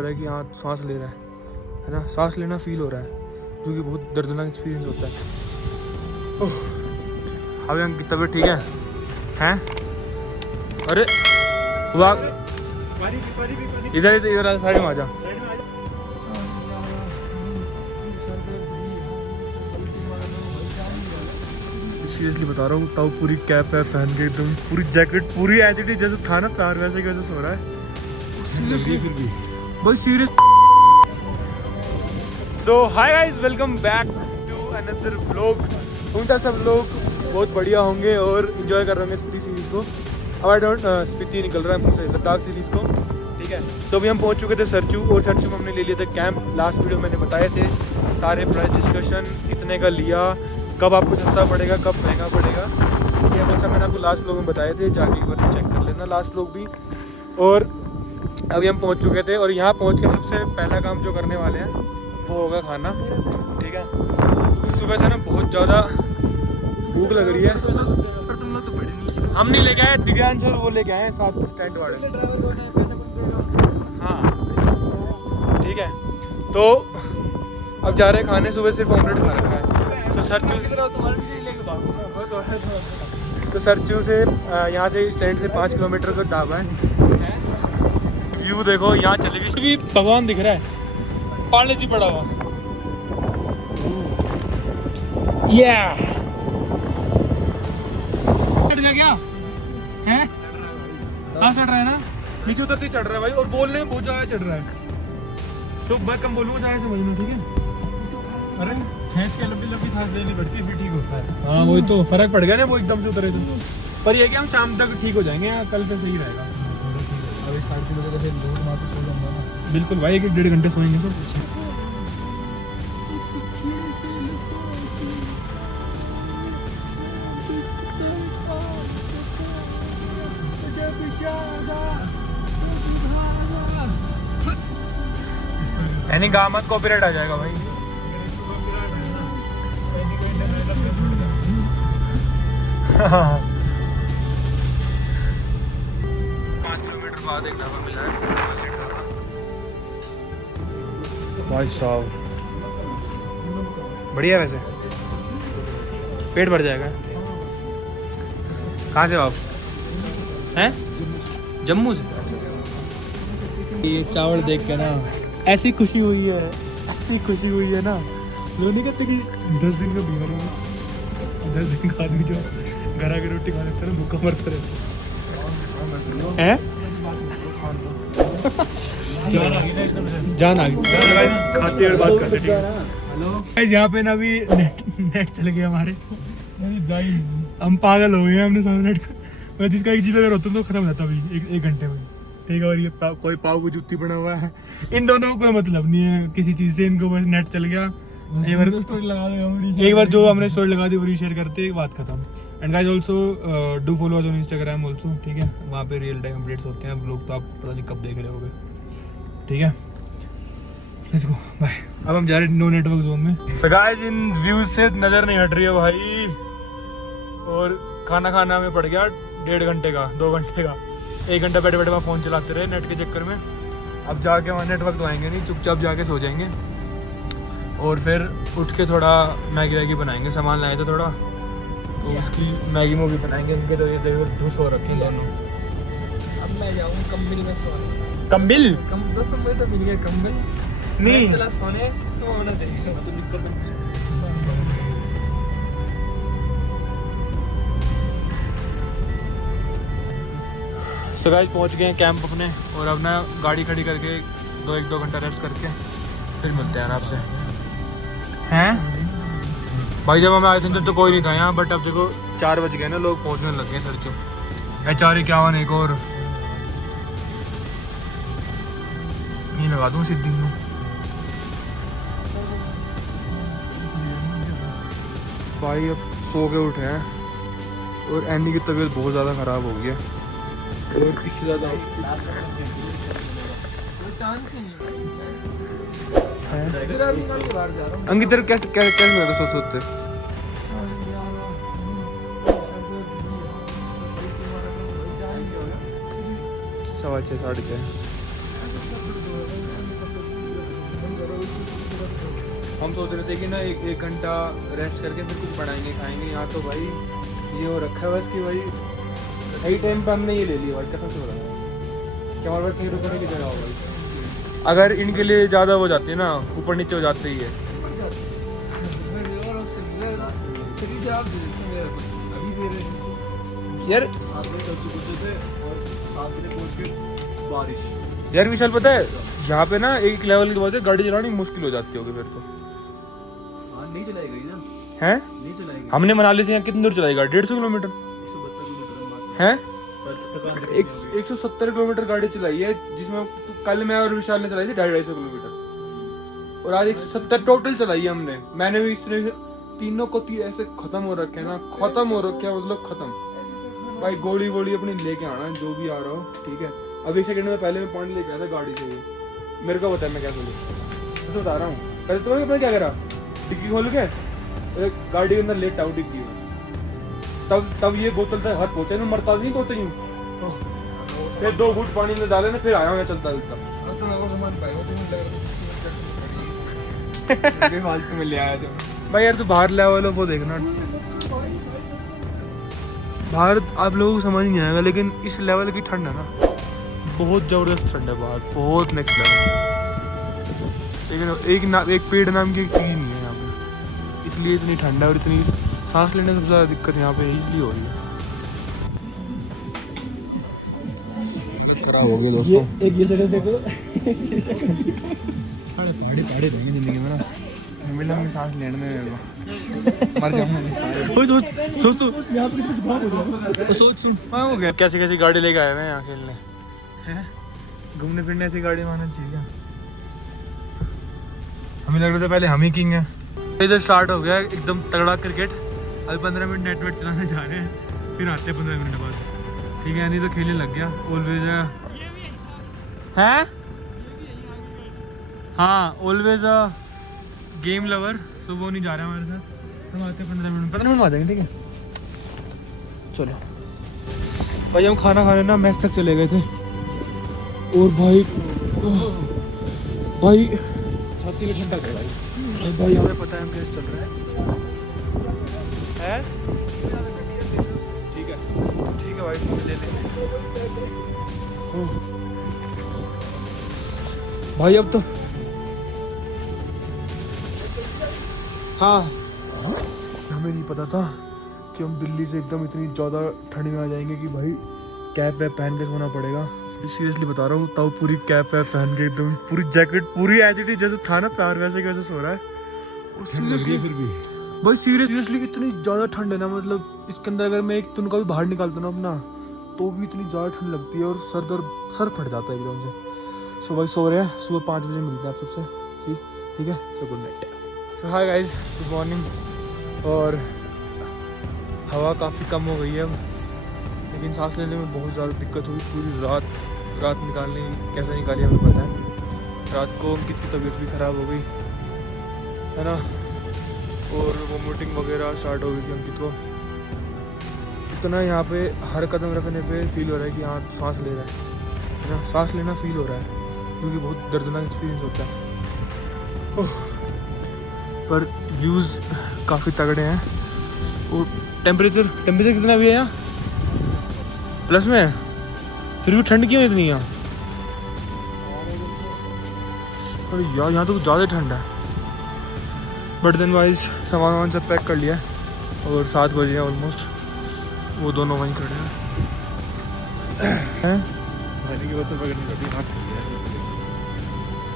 रहा है कि हाँ सांस ले रहा है ना, सांस लेना फील हो रहा है, जो कि बहुत दर्दनाक एक्सपीरियंस होता है। अभी हम की तबीयत ठीक है हैं? अरे वाह, इधर इधर इधर साइड में आ जा। सीरियसली बता रहा हूँ, ताऊ पूरी कैप वैप पहन के एकदम पूरी जैकेट पूरी ऐसी थी जैसे था ना प्यार, वैसे कैसे सो रहा है सीरियसली बहुत serious. So hi guys, welcome back to another vlog. उनका सब लोग बहुत बढ़िया होंगे और इन्जॉय कर रहे होंगे इस पूरी सीरीज़ को। अब आई डोंट स्पीति निकल रहा है मुझसे, लद्दाख सीरीज़ को, ठीक है। सो अभी हम पहुंच चुके थे सरचू, और सरचू में हमने ले लिया था कैंप। लास्ट वीडियो मैंने बताए थे सारे प्राइस डिस्कशन, कितने का लिया, कब आपको सस्ता पड़ेगा, कब महंगा पड़ेगा, ये वो सब मैंने आपको लास्ट व्लॉग में बताए थे, जाके एक बार चेक कर लेना लास्ट व्लॉग भी। और अभी हम पहुंच चुके थे और यहाँ पहुंच के सबसे पहला काम जो करने वाले हैं वो होगा खाना, ठीक है। सुबह से ना बहुत ज़्यादा भूख लग रही है। हम नहीं लेके आए, दिव्यांश और वो लेके आए साथ टेंट वाले। हाँ ठीक है, तो अब जा रहे हैं खाने। सुबह सिर्फ ऑमलेट खा रखा है। तो सरचू से यहाँ से स्टैंड से 5 किलोमीटर का ढाबा है। व्यू देखो यहाँ चले गए, भी भगवान दिख रहा है, पाले जी पड़ा हुआ। चढ़ गया क्या है? सांस चढ़ रहा है ना, नीचे उतरते चढ़ रहा है भाई, और बोलने में बहुत ज़्यादा चढ़ रहा है। तो मैं कम बोलूँगा ज़्यादा समझना, ठीक है। अरे खींच के लंबी लंबी सांस लेनी पड़ती है, फिर ठीक होता है। हाँ वही तो फर्क पड़ गया ना, वो एकदम से उतरे तो। पर ये कि हम शाम तक ठीक हो जाएंगे, कल से सही रहेगा। अभी 7 बजे से दूर वहाँ पे सो जाऊंगा ना। बिल्कुल भाई, 1-1.5 घंटे सोएंगे तो। यानी गाँव मत, कॉपीराइट आ जाएगा भाई। 5 किलोमीटर बाद एक ढाबा मिला है, भाई साहब बढ़िया। वैसे पेट भर जाएगा। कहाँ से आप हैं? जम्मू से। ये चावल देख के ना ऐसी खुशी हुई है, ऐसी खुशी हुई है ना। लोग नहीं कहते कि 10 दिन का बीमार होगा, 10 दिन का आदमी जो घर आके रोटी खा लेता है ना, भूखा मरता रहता है। जान आ गई खाते और बात करते, ठीक है। यहाँ पे ना अभी नेट चल गया हमारे, हम पागल हो गए हैं। हमने 7 मिनट का, जिसका एक जीबी अगर होता तो खत्म हो जाता अभी 1 घंटे में, ठीक है। और ये कोई पाव की जुत्ती बना हुआ है, इन दोनों को कोई मतलब नहीं है किसी चीज़ से, इनको बस नेट चल गया। एक बार जो हमने स्टोरी लगा दी वो रीशेयर करते, बात खत्म। And guys also do follow us on Instagram also, ठीक है। वहाँ पे रियल टाइम अपडेट्स होते हैं। लोग तो आप पता नहीं कब देख रहे होगे, ठीक है। Let's go, bye. अब हम जा रहे हैं नो नेटवर्क जोन में। सो गाइस, इन व्यूज से नज़र नहीं हट रही है भाई, और खाना खाना में पड़ गया 1.5 घंटे का, 2 घंटे का। 1 घंटा बैठे बैठे वहाँ फ़ोन चलाते रहे नेट के चक्कर में। अब जाके वहाँ नेटवर्क तो आएंगे नहीं, चुपचाप जाके सो जाएंगे, और फिर उठ के थोड़ा मैगी वैगी बनाएंगे। सामान लाए थे थोड़ा, तो उसकी मैगी मूवी बनाएंगे। इनके तो ये देखो धुस हो रखी है दोनों। अब मैं जाऊँ कंबिल में सोने। कंबिल? दोस्तों मुझे तो मिल गया कंबिल, नहीं चला सोने तो होना देखेगा तो निकल सकते। सो गाइस पहुँच गए हैं कैंप अपने, और अब ना गाड़ी खड़ी करके 1-2 घंटा रेस्ट करके फिर मिलते हैं आपसे। हैं भाई, जब हम आए थे तो कोई नहीं था यहाँ, बट अब देखो 4 बज गए ना, लोग पहुँचने लग गए सरचू। 4:51 एक और नहीं लगा दूँ सिद्धि में। भाई अब सो के उठे हैं, और एनी की तबीयत बहुत ज़्यादा ख़राब हो गई है, और किसी ज़्यादा अंकित कैसे कैसे सोचते 6:15 6:30। हम सोच रहे थे कि ना एक घंटा रेस्ट करके फिर कुछ बनाएंगे खाएंगे। यहाँ तो भाई ये हो रखा है बस कि भाई सही टाइम पे हमने ये ले लिया भाई, कसम से हो रहा है कि हमारे पास कहीं रुकने की जगह हो भाई। अगर इनके लिए ज़्यादा हो जाती है ना, ऊपर नीचे हो जाती ही है। यार यार विशाल पता है यहाँ पे ना एक लेवल के बाद गाड़ी चलानी मुश्किल हो जाती होगी फिर तो। नहीं चलाई गई ना, हैं नहीं चलाई गई। हमने मनाली से यहाँ कितनी दूर चलाई गाड़ी? 150 किलोमीटर 172 किलोमीटर है। मात्र। 170 किलोमीटर गाड़ी चलाई है, जिसमें कल मैं और विशाल ने चलाई थी 250 किलोमीटर, और आज 170 टोटल चलाई है हमने। मैंने भी इसने तीनों को ऐसे खत्म हो रखे ना, खत्म हो रखे मतलब खत्म भाई। गोली वोली अपनी लेके आना जो भी आ रहा हो, ठीक है। अब 1 सेकंड में पहले मैं पॉइंट लेके आया था गाड़ी से, ये मेरे को बताया मैं क्या बोलूँ, तो बता रहा हूँ। पहले तो मैं क्या करा, डिक्की खोल के गाड़ी के अंदर लेट आउट डिक्की में, तब ये बोतल तक हाथ पहुंचे, मैं मरता नहीं पहुंचे यूं। फिर 2 घूंट पानी में डाले ना, फिर आया मैं चलता चलता। अब तो मेरे को सामान पाएगा, तुम्हें फालतू में ले आया जो भाई यार तू बाहर लेवल ऑफ वो देखना, बाहर आप लोगों को समझ नहीं आएगा, लेकिन इस लेवल की ठंड है ना, बहुत जबरदस्त ठंड है बाहर, बहुत नेक्स्ट लेवल। लेकिन एक पेड़ नाम की एक चीज़ नहीं है यहाँ पे, इसलिए इतनी ठंड है। और इतनी सांस लेने में सबसे ज़्यादा दिक्कत यहाँ पे इसलिए हो रही है। खराब हो गया दोस्तों। एक ये शक्ल देखो, पहाड़ी देंगे जिंदगी में ना, मिला में सांस लेने में मर जाऊंगा। सोच तो यहाँ पे कुछ भाग हो जाए, सोच सुन हो गया। कैसी कैसी गाड़ी लेके आए हैं यहाँ खेलने हैं, घूमने फिरने ऐसी गाड़ी में आना चाहिए। हमें लग रहा था पहले हम ही किंग हैं। इधर स्टार्ट हो गया एकदम तगड़ा क्रिकेट। अभी 15 मिनट नेट चलाने जा रहे हैं, फिर आते हैं 15 मिनट बाद, ठीक है। नहीं तो खेलने लग गया ऑलवेज है। हाँ ऑलवेज गेम लवर, सो वो नहीं जा रहा है हमारे साथ। हम आते हैं 15 मिनट में आ जाएंगे, ठीक है। चलो भाई, हम खाना खाने ना मैच तक चले गए थे, और भाई छाती में ठंडा कर भाई हमें पता है हम कैसे चल रहा है? ठीक है भाई, ले लेंगे भाई। अब तो हाँ, हमें नहीं पता था कि हम दिल्ली से एकदम इतनी ज़्यादा ठंड में आ जाएंगे कि भाई कैप वैप पहन के सोना पड़ेगा। सीरियसली बता रहा हूँ, तब पूरी कैप वैप पहन के एकदम पूरी जैकेट पूरी एज इट इज जैसे था ना प्यार, वैसे कैसे सो रहा है। और सीरियसली फिर भी भाई सीरियसली इतनी ज़्यादा ठंड है ना, मतलब इसके अंदर अगर मैं एक तुन का भी बाहर निकालता ना अपना, तो भी इतनी ज़्यादा ठंड लगती है और सर फट जाता है एकदम से। सो भाई सो रहे हैं, सुबह 5 बजे मिलते हैं आप सबसे, ठीक है। So good night. So hi guys, good morning. और हवा काफ़ी कम हो गई है अब, लेकिन सांस लेने में बहुत ज़्यादा दिक्कत हुई। पूरी रात निकालने कैसे निकाली हमें पता है। रात को अंकित की तबीयत भी ख़राब हो गई है ना, और वोमिटिंग वगैरह स्टार्ट हो गई थी अंकित को। इतना यहाँ पे हर कदम रखने पे फील हो रहा है कि हाँ सांस ले रहा है ना, सांस लेना फील हो रहा है, क्योंकि बहुत दर्दनाक एक्सपीरियंस होता है। पर व्यूज़ काफ़ी तगड़े हैं, और टेम्परेचर कितना भी है यहाँ प्लस में है, फिर भी ठंड क्यों इतनी यहाँ? अरे यार यहाँ तो कुछ ज़्यादा ठंड है। बट देन वाइज सामान सब पैक कर लिया है, और 7 बजे हैं ऑलमोस्ट। वो दोनों वहीं खड़े हैं। पानी की बोतल पकड़नी पड़ती, हाथ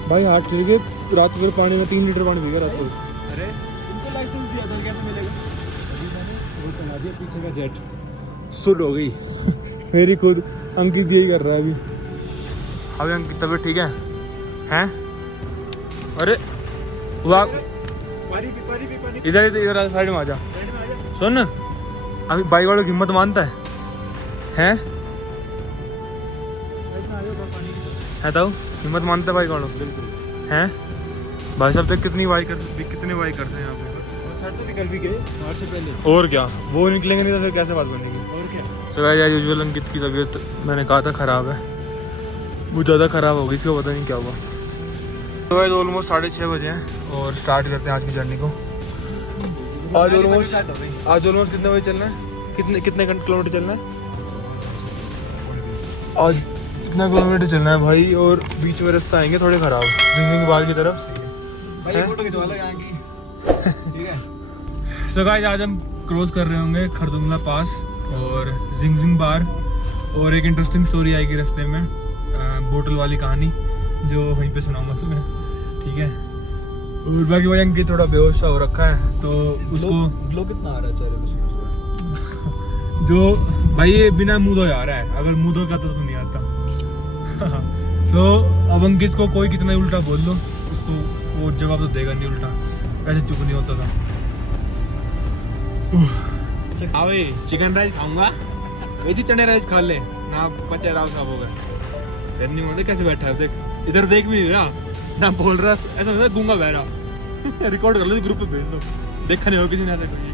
भाई हाथ ठीक है, रात भर पानी में 3 लीटर पानी पी गया रात को। अरे इनको लाइसेंस दिया था, कैसे मिलेगा? अभी मैंने वो चला दिया पीछे का जेट, सुल हो गई मेरी खुद अंकित यही कर रहा है अभी। अभी अंकित तबीयत ठीक है हैं? अरे वाह, इधर साइड में आ जा। सुन, अभी बाइक वालों की हिम्मत मानता है तो हिम्मत मानता है बाइक वालों हैं? भाई साहब तक कितनी बाइक करते हैं यहाँ पे। सर तो निकल भी गए बाहर से पहले, और क्या, वो निकलेंगे नहीं तो फिर कैसे बात बनेगी? और क्या। सो यार यूजुअल अंकित की तबीयत मैंने कहा था ख़राब है, वो ज़्यादा ख़राब हो गई, इसको पता नहीं क्या हुआ। तो भाई ऑलमोस्ट 6:30 बजे हैं, और स्टार्ट करते हैं आज की जर्नी को। आज ऑलमोस्ट कितने बजे चलना है? कितने किलोमीटर चलना है आज? कितना किलोमीटर चलना है भाई? और बीच में रास्ता आएंगे थोड़े खराब, जिंदगी बार की तरफ। भाई फोटो खिंचवा लो यहाँ की। ठीक है। सो गाइस आज हम क्रॉस कर रहे होंगे खरदुंगला पास और जिंगजिंग बार, और एक इंटरेस्टिंग स्टोरी आएगी रास्ते में, बोतल वाली कहानी जो वहीं पे सुनाऊंगा तुम्हें। ठीक है। और बाकी भाई अंकित थोड़ा बेहोश सा हो रखा है तो उसको ग्लो कितना आ रहा है चेहरे पे? जो भाई ये बिना मुंह धोए आ रहा है, अगर मुंह धो का तो नहीं आता। सो अब अंकित को कोई कितना ही उल्टा बोल दो उसको वो जवाब तो देगा नहीं, उल्टा ऐसे चुप नहीं होता था। हाँ भाई चिकन राइस खाऊंगा, वही चने राइस खा ले ना, पचे राव साहब होगा। गर्मी में कैसे बैठा है, देख इधर देख भी नहीं रहा ना, बोल रहा ऐसा गूंगा बह रहा। रिकॉर्ड कर लो, ग्रुप पे भेज दो, देखा नहीं हो किसी ने ऐसा कोई।